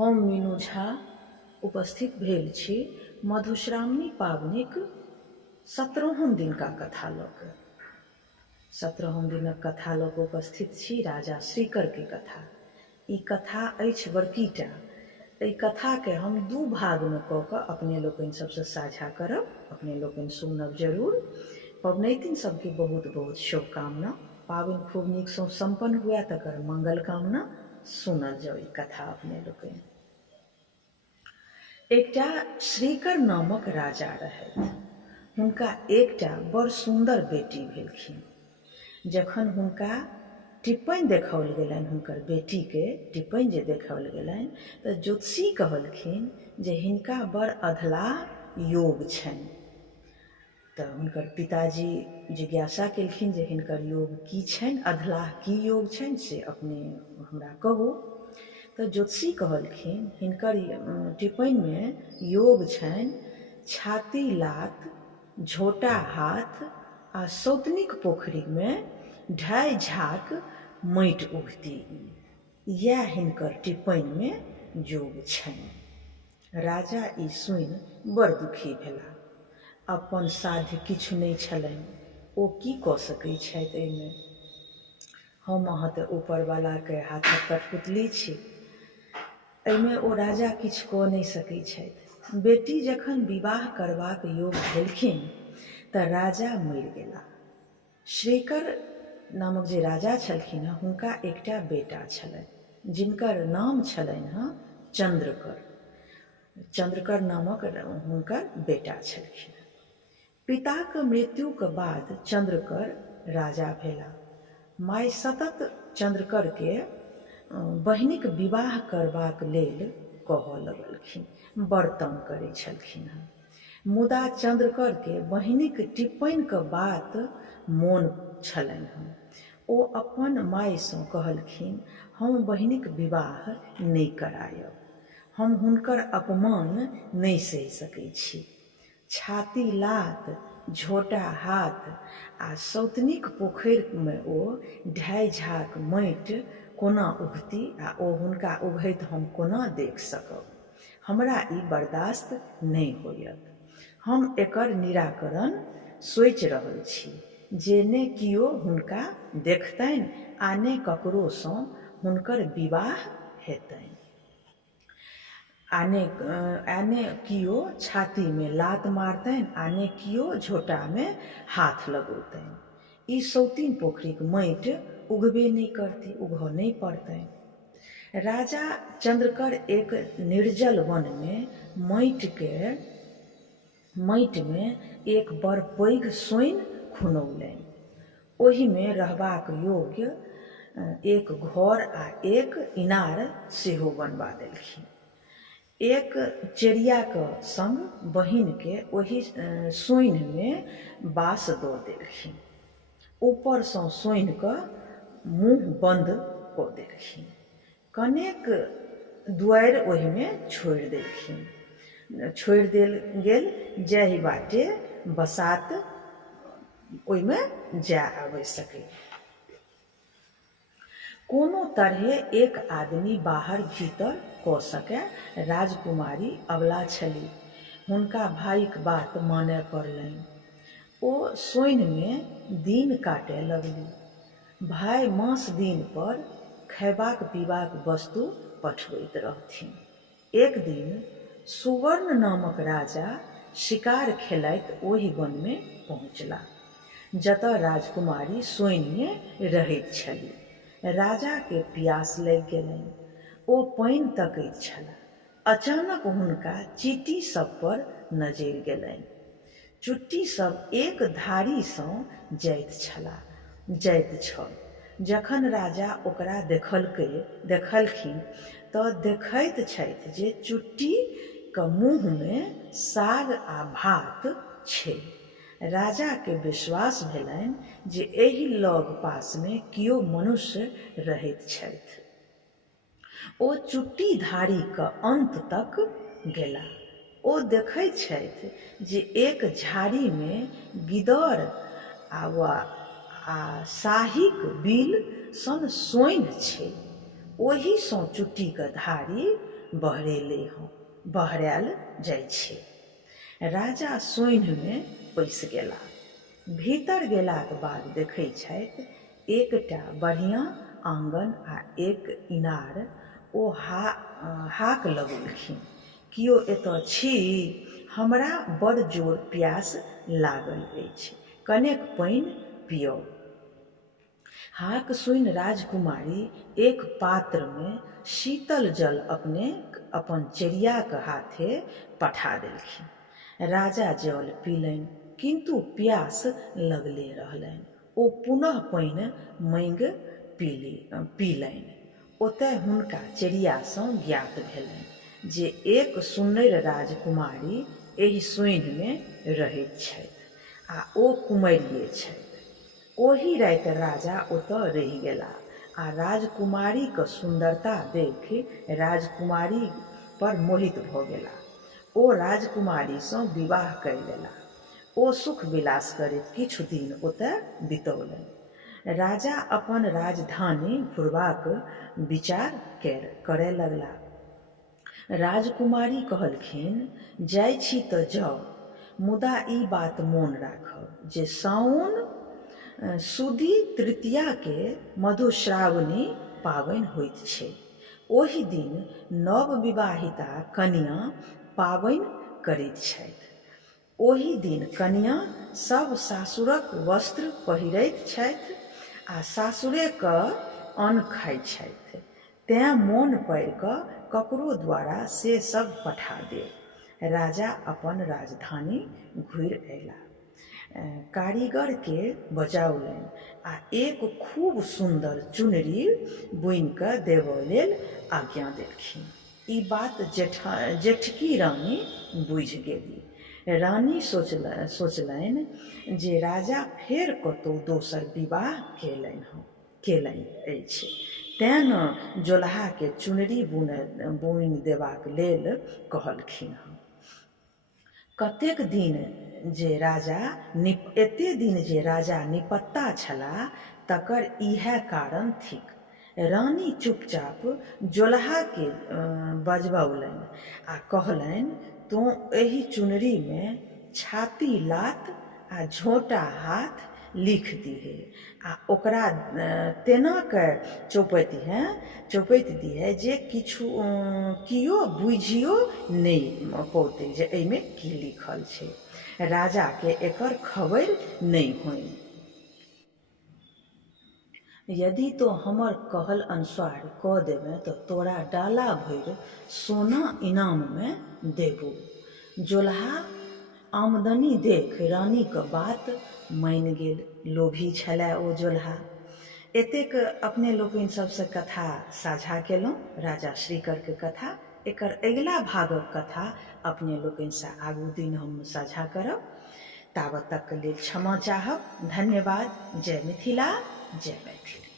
हम मीनू झा उपस्थित भेल छी मधुश्रावणी पाबनिक 17 दिनका कथा लऽ कऽ। 17 दिनक कथा लऽ कऽ उपस्थित छी राजा श्रीकर के कथा। ई कथा अछि बड़कीटा। एहि कथाके हम 2 भागमे कऽ कऽ अपने लोकनि सबसँ साझा करब, अपने लोकनि सुनब जरूर। पबनैतिन सबके बहुत बहुत शुभकामना। पाबनि खूब नीकसँ सम्पन्न हुए तकर मंगल कामना। सुनल जाओ ई कथा अपने लोकनि। एकटा श्रीकर नामक राजा रहथि। हुनका एकटा बड़ सुन्दर बेटी भेलखिन। जखन हुनका टिप्पणी देखाओल गेलनि, हुनकर बेटीके टिप्पणी जे देखाओल गेलनि तऽ ज्योतिषी कहलखिन जे हिनका बड़ अधलाह योग छनि। तऽ हुनकर पिताजी जिज्ञासा केलखिन जे हिनकर योग की छनि, अधलाह की योग छनि से अपने हमरा कहू। तऽ ज्योतिषी कहलखिन हिनकर टिप्पणीमे योग छनि छाती लात, झोटा हाथ आ सौतनिक पोखरिमे ढाई झाक माटि उगती। इएह हिनकर टिप्पणीमे योग छनि। राजा ई सुनि बड़ दुखी भेला। अपन साध्य किछु नहि छलनि, ओ की कऽ सकै छथि एहिमे। हम अहाँ तऽ ऊपरवलाके हाथक कठपुतली छी, एहिमे ओ राजा किछु कऽ नहि सकै छथि। बेटी जखन विवाह करबाक योग भेलखिन तऽ राजा मरि गेला। श्रीकर नामक जे राजा छलखिन हँ, हुनका एकटा बेटा छलनि जिनकर नाम छलनि हँ चंद्रकर। चंद्रकर नामक हुनकर बेटा छलखिन। पिताक मृत्युक बाद चंद्रकर राजा भेला। माय सतत चंद्रकरके बहिनीक विवाह करबाक लेल कहऽ लगलखिन, बड़ तंग करै छलखिन हँ। मुदा चंद्रकरके बहिनीक टिप्पणीके बात मोन छलनि हँ। ओ अपन मायसँ कहलखिन हम बहिनीक विवाह नहि करायब, हम हुनकर अपमान नहि सहि सकै छी। छाती लात, झोटा हाथ आ सौतनिक पोखरिमे ओ ढाई झाक माटि कोना उगती आ ओ हुनका उगैत हम कोना देख सकब। हमरा ई बर्दाश्त नहि होयत। हम एकर निराकरण सोचि रहल छी जे ने किओ हुनका देखतनि आ ने ककरोसँ हुनकर विवाह हेतनि, आने किओ छातीमे लात मारतनि आ ने किओ झोटामे हाथ लगौतनि। ई सौतीन पोखरिक माटि उगबे नहि करती, उगह नहि पड़तनि। राजा चंद्रकर एक निर्जल वनमे माटिमे एक बड़ पैघ सोनि खुनौलनि। ओहिमे रहबाक योग्य एक घर आ एक इनार सेहो बनवा देलखिन। एक चेरियाके संग बहिनके ओहि सोनिमे बास दऽ देलखिन। ऊपरसँ सोनिके मुँह बन्द कऽ देलखिन। कनेक दुआरि ओहिमे छोड़ि देल गेल जाहि बाटे बसात ओहिमे जा आबि सकै। कोनो तरहे एक आदमी बाहर भीतर कऽ सकै। राजकुमारी अबला छलीह, हुनका भाइक बात मानय पड़लनि। ओ सोनिमे दिन काटय लगली। भाइ मास दिन पर खयबाक पीबाक वस्तु पठबैत रहथिन। एक दिन सुवर्ण नामक राजा शिकार खेलाइत ओहि वनमे पहुँचला जतऽ राजकुमारी सोनिमे रहैत छलीह। राजाके प्यास लागि गेलनि। ओ पानि तकैत छलाह। अचानक हुनका चींटी सब पर नजरि गेलनि। चुट्टी सब एक धारीसँ जाइत छल। जखन राजा ओकरा देखलखिन तऽ देखैत छथि जे चुट्टीके मुँहमे साग आ भात छै। राजाके विश्वास भेलनि जे एहि लग पासमे किओ मनुष्य रहैत छथि। ओ चुट्टी धारीके अंत तक गेला। ओ देखैत छथि जे एक झाड़ीमे गिद्दर आ शाहीक बिल सन सोनि छै। ओहिसँ चुट्टीके धारी बहरेले हों बहरायल जाइ छै। राजा सोनिमे पैसि गेला। भीतर गेलाक बाद देखै छथि एकटा बढ़िआँ आँगन आ एक इनार। ओ हाक लगौलखिन, किओ एतऽ छी? हमरा बड़ जोर प्यास लागल अछि, कनेक पानि पियौ। हाक सुनि राजकुमारी एक पात्रमे शीतल जल अपन चेरियाक हाथे पठा देलखिन। राजा जल पीलनि, किन्तु प्यास लगले रहलनि। ओ पुनः पानि माँगि पीलनि। ओतय हुनका चेरियासँ ज्ञात भेलनि जे एक सुन्नरि राजकुमारी एहि सोनिमे रहैत छथि आ ओ कुमारिए छथि। ओही राति राजा ओतऽ रहि गेलाह आ राजकुमारीके सुन्दरता देखि राजकुमारी पर मोहित भऽ गेलाह। ओ राजकुमारीसँ विवाह कऽ लेलाह। ओ सुख विलास करैत किछु दिन ओतय बितौलनि। राजा अपन राजधानी घुरबाक विचार करय लगलाह। राजकुमारी कहलखिन, जाइ छी तऽ जाउ, मुदा ई बात मोन राखब जे साउन सुदी तृतीयाके मधुश्रावणी पाबनि होइत छै। ओहि दिन नव विवाहिता कनियाँ पाबनि करैत छथि। ओहि दिन कनियाँ सब सासुरक वस्त्र पहिरैत छथि आ सासुरेक अन्न खाइत छथि। तेँ मोन पारि कऽ ककरो द्वारा से सब पठा देब। राजा अपन राजधानी घुरि अयलाह, कारीगरके बजौलनि आ एक खूब सुन्दर चुनरी बुनि कऽ देबऽ लेल आज्ञा देलखिन। ई बात जेठकी रानी बुझि गेली। रानी सोचलनि जे राजा फेर कतहु दोसर विवाह केलनि अछि, तेँ ने जोलहाके चुनरी बुनि देबाक लेल कहलखिन हँ। एते दिन जे राजा निपत्ता छलाह तकर इएह कारण थिक। रानी चुपचाप जोलहाके बजबौलनि आ कहलनि, तोँ एहि चुनरीमे छाती लात आ झोंटा हाथ लिख दिहे आ ओकरा तेना कऽ चौपैत दिहे जे किओ बुझियो नहि पौतै जे एहिमे की लिखल छै। राजाके एकर खबरि नहि होनि। यदि तो हमर कहल अनुसार कऽ देबे तऽ तोरा डाला भरि सोना इनाममे देबो। जोलहा आमदनी देख रानीके बात मानि गेल। लोभी छलै ओ जोलहा। एतेक अपने लोकनि सबसँ कथा साझा केलहुँ, राजा श्रीकरके कथा। एकर अगिला भागक कथा अपने लोकनिसँ आगू दिन हम साझा करब। ताबत तक लेल क्षमा चाहब। धन्यवाद। जय मिथिला, जय मैथिली।